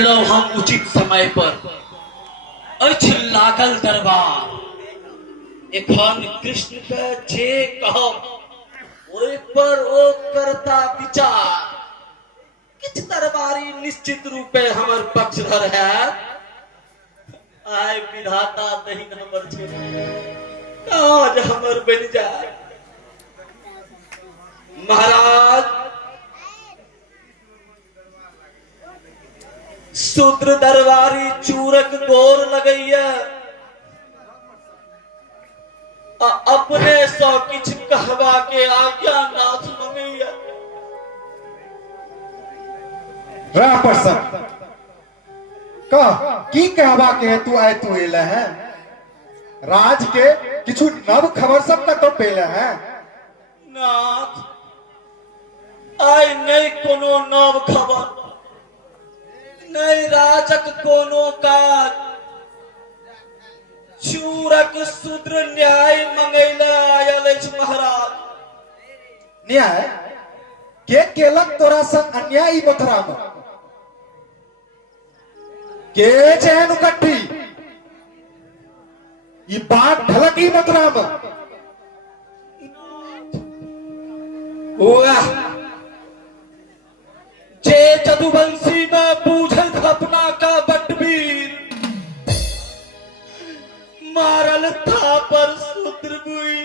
गेलौ हम उचित समय पर। अछि लागल दरबार, एखन कृष्ण के जे कहब ओहि पर ओ करता विचार। किछ दरबारी निश्चित रूपे हमर पक्षधर है। आय विधाता दहिन हमर छे, काज हमर बन जाए। महाराज, शूद्र दरबारी चूरक गोर लगैया, अपने सौ किछ कहवा के आज्ञा नाथ मंगैया। कह की कहवा के तू आय तू एले है? राज के किछु नव खबर सब का तो पेले है? नाथ, आय नहीं कोनो नव खबर, नहीं राजक कोनो काज। चूरक शूद्र न्याय मंगैला आयल अछि महाराज। न्याय के केलक तोरा संग अन्यायी मथुरा में? के चैन कट्ठी ये बात ढलकी मथुरा में? वाह, जे जदुवंशी में बूझत अपना का बटवीर, मारल था पर शूद्र बुई।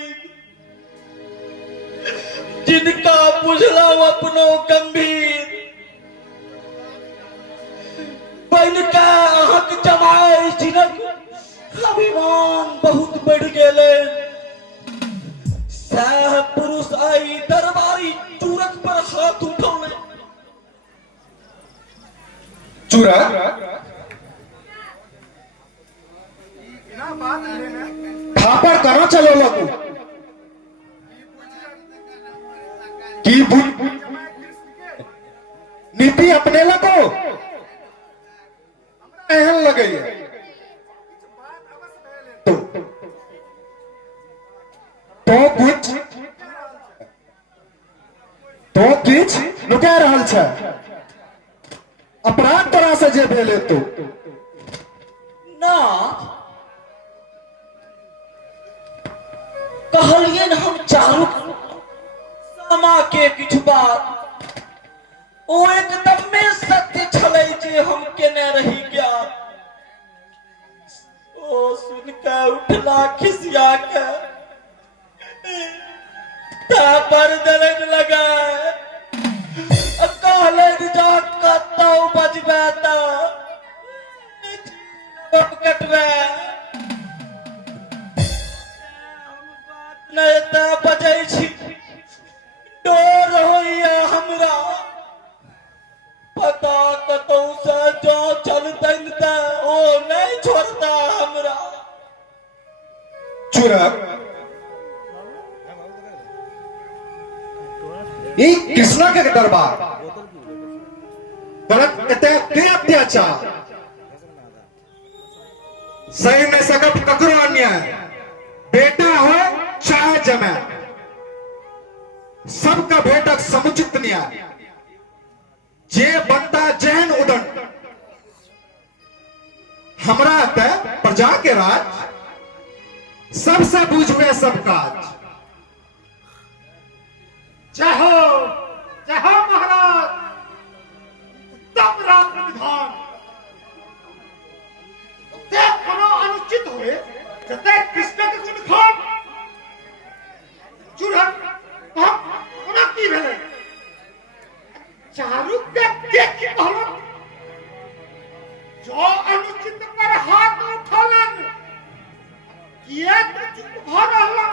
जिनका बुझला अपनो गंभीर, बन का हक जमाए जिनक अभिमान बहुत बढ़ गेले। सह पुरुष आई दरबारी चूरक पर हाथ उठौले। चूरक थापर करो चलो लगू की नीति अपने लगो एहन लगे तो किछ लुका रहल छै। अपराध तोरा से जे भेले तो ना कहलियन हम चारू समा के किछु बात, ओ एकदम में सत्य छलै जे हम केने रही गया। ओ सुन के उठला खिसिया के, पर दलन लगा, कहलन जा कतौ बजबे त कटबे, नहीं त बजै छी डर होइया हमरा। पता कतौ से जो चलतन त ओ नहीं छोड़ता हमरा। चूरक ई कृष्णा के दरबार गलत एते अत्याचार सही में सकत ककरो अन्याय, बेटा हो चाहे जमाय, सबका भेटक समुचित न्याय। जे बनता जहन उदंड, हमरा ते प्रजा के राज, सबसे बुझवे सब काज। चाहो चाहो महाराज, तब राम विधान कोनो अनुचित हुए जते कृष्ण के गुण खान चूरक हम की भेले? चारू के देख के कहलो जो अनुचित पर हाथ उठलन, किए तो चुप भ रहला।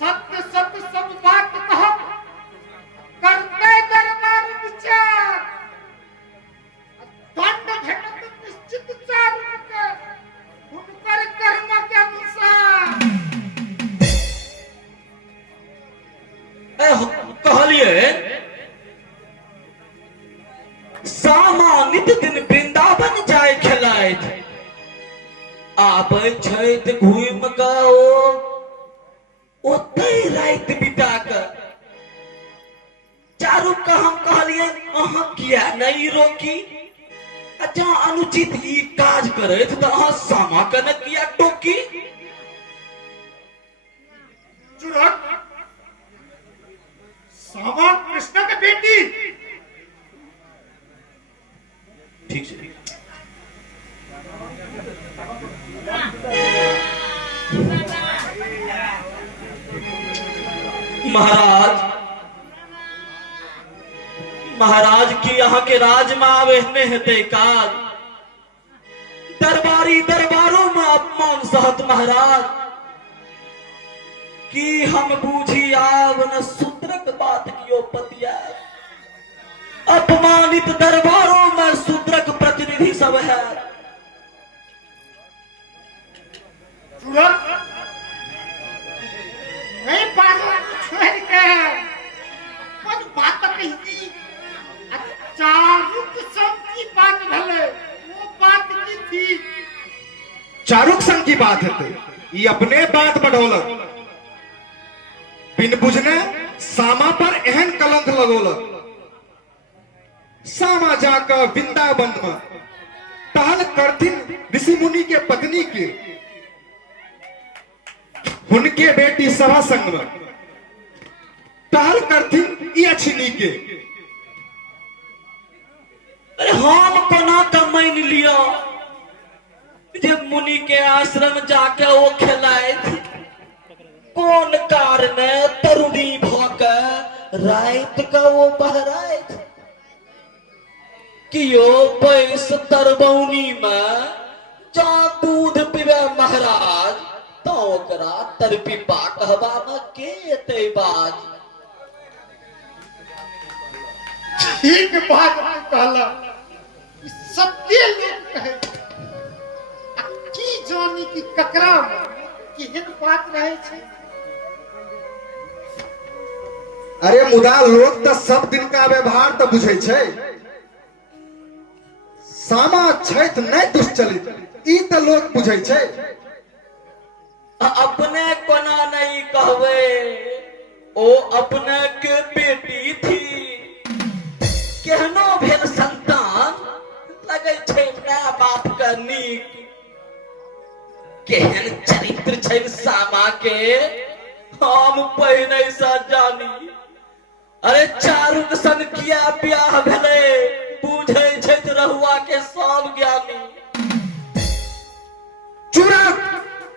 सत्य सत्य सब बात कहब, करते दरबार विचार, दंड भेटत निश्चित चारू के हुनकर कर्म के अनुसार। कहलिए सामानित दिन वृंदावन जाय खेलाइत, आबै छैत घूम के ओते रात बिता के। चारू का हम कहलिए अहाँ किया नहीं रोकी? अच्छा अनुचित ई काज करे तो अहाँ सामा के न किया टोकी? चुरक सामा कृष्ण के बेटी। ठीक है। महाराज महाराज की यहाँ के राज में आवे हेते काज दरबारी दरबारों में अपमान सहत महाराज कि हम बूझी आव न सूत्रक बात कियो पतिया। अपमानित दरबारों में सूत्रक प्रतिनिधि सब है। नहीं पागल छोड़ के कुछ बात कही थी। चारुक संग की बात भले वो बात की थी। चारुक संग की बात है ये अपने बात बढ़ोलक बिन बुझने सामा पर एहन कलंक लगोलक। सामा जाकर वृंदावन में टहल करथिन ऋषि मुनि के पत्नी के उनके बेटी सभा संग में टहल करथिन ई अछिनी के। अरे हम कोना का मान लिया जब मुनि के आश्रम जाके वो खिलाए थे। कौन कारण तरुणी भोकर रात का वो बहराए थे कि यो पैस तरबौनी में जा दूध पीवे महाराज तो ओकरा तरपीपा कहवा में के ते बाज। ठीक बात कहला सत्य लोग कहे की जानी की ककरा केहन बात रहे छे। अरे मुदा लोग तो सब दिन का व्यवहार तो बुझे छे। सामा छैत नहीं दुष्चलित ई तो लोग बुझे छे। अपने कोना नहीं कहवे ओ अपने के बेटी थी केहनो भेल संतान लगे छे ना बाप का नीक। केहन चरित्र छे सामा के हम पहिने से जानी। अरे चारुक सन किया ब्याह भेले बुझे छे रहुआ के सब ज्ञानी। चुरा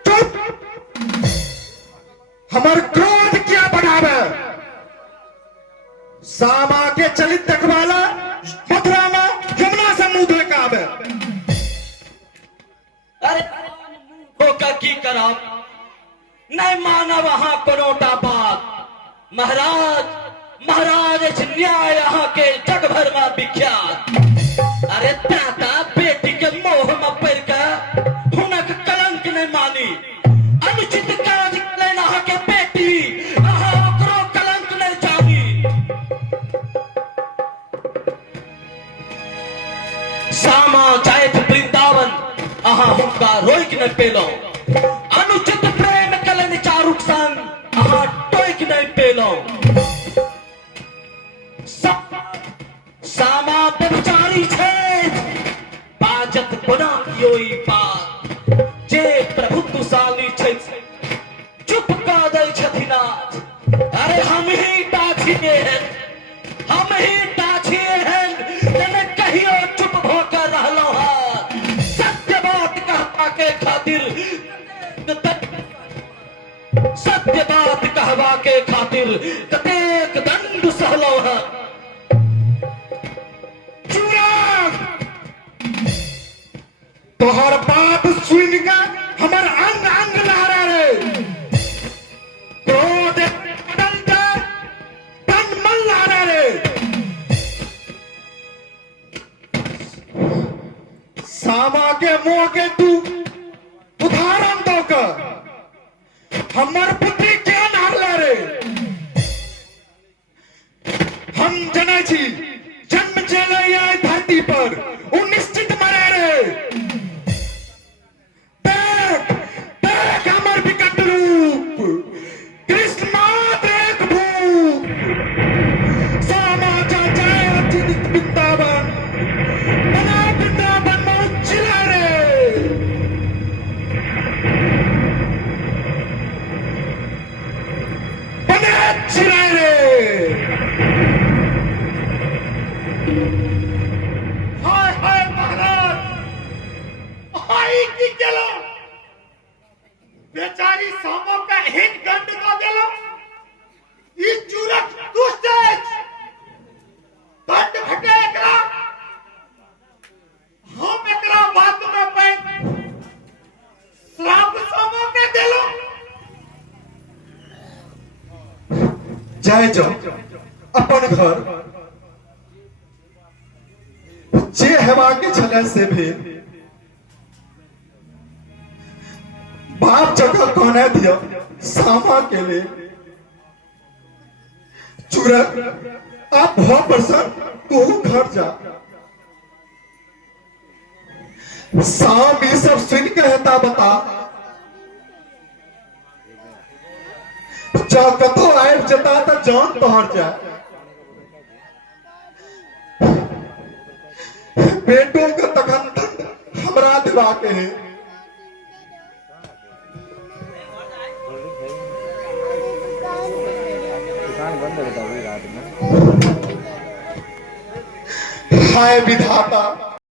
चुप हमार क्रोध क्या बढ़ावे। सामा के चलित देखवाला मथुरा में यमुना से मुंह धोए का आवे। अरे होका की करब नहीं मानव वहां कोनोटा बात। महाराज महाराज न्याय यहाँ के जग भर में विख्यात। अरे दादा बेटी के मोह में पड़ के हुनक कलंक नहीं मानी। अनुचित काज लेना के बेटी अहाँ ओकरो कलंक नहीं जानी। सामा जायत वृंदावन अहाँ हुनका रोक नहीं पेलो। अनुचित प्रेम कलन चारुक संग अहाँ टोक नहीं पेलो। सामा व्यभिचारी छे बाजत गुना कियोई बात। जे प्रभुत्वशाली छे चुप का दै छथिन। अरे हम ही टाछिए हैं हम ही टाछिए हैं तेने कहियो चुप होकर रहलो है। सत्य बात कहवा के खातिर सत्य बात कहवा के खातिर कतेक दंड सहलो है। तोहर बात सुन के हमर अंग अंग लहरा रे। क्रोध बदल के तन मन लहरा रे। सामा के मुंह के तू उदाहरण दो का हमर पुत्री क्या नारला रे। हम जनै छी जन्म चले आए धरती पर उ निश्चित मरे रे। देख देख हमर विकट रूप कृष्ण देख भूप। सामा चाचा वृंदावन बना वृंदावन आई की केलो बेचारी सामो का हिट गंड दो देलो ई चूरक दुष्ट दंड घटे एकरा हम एकरा बात में पे श्राप सामो के देलो जाए जाओ अपन घर जे हेबाके छले से भी बाप जगह कहने दिया सामा के लिए चूरक आप बहुत प्रसन्न तू घर जा साम ये सब सुन के हेता बता जा कतो आयब जता तो जान तोहर जा बेटों का तखन हमरा दिवा के है हाय विधाता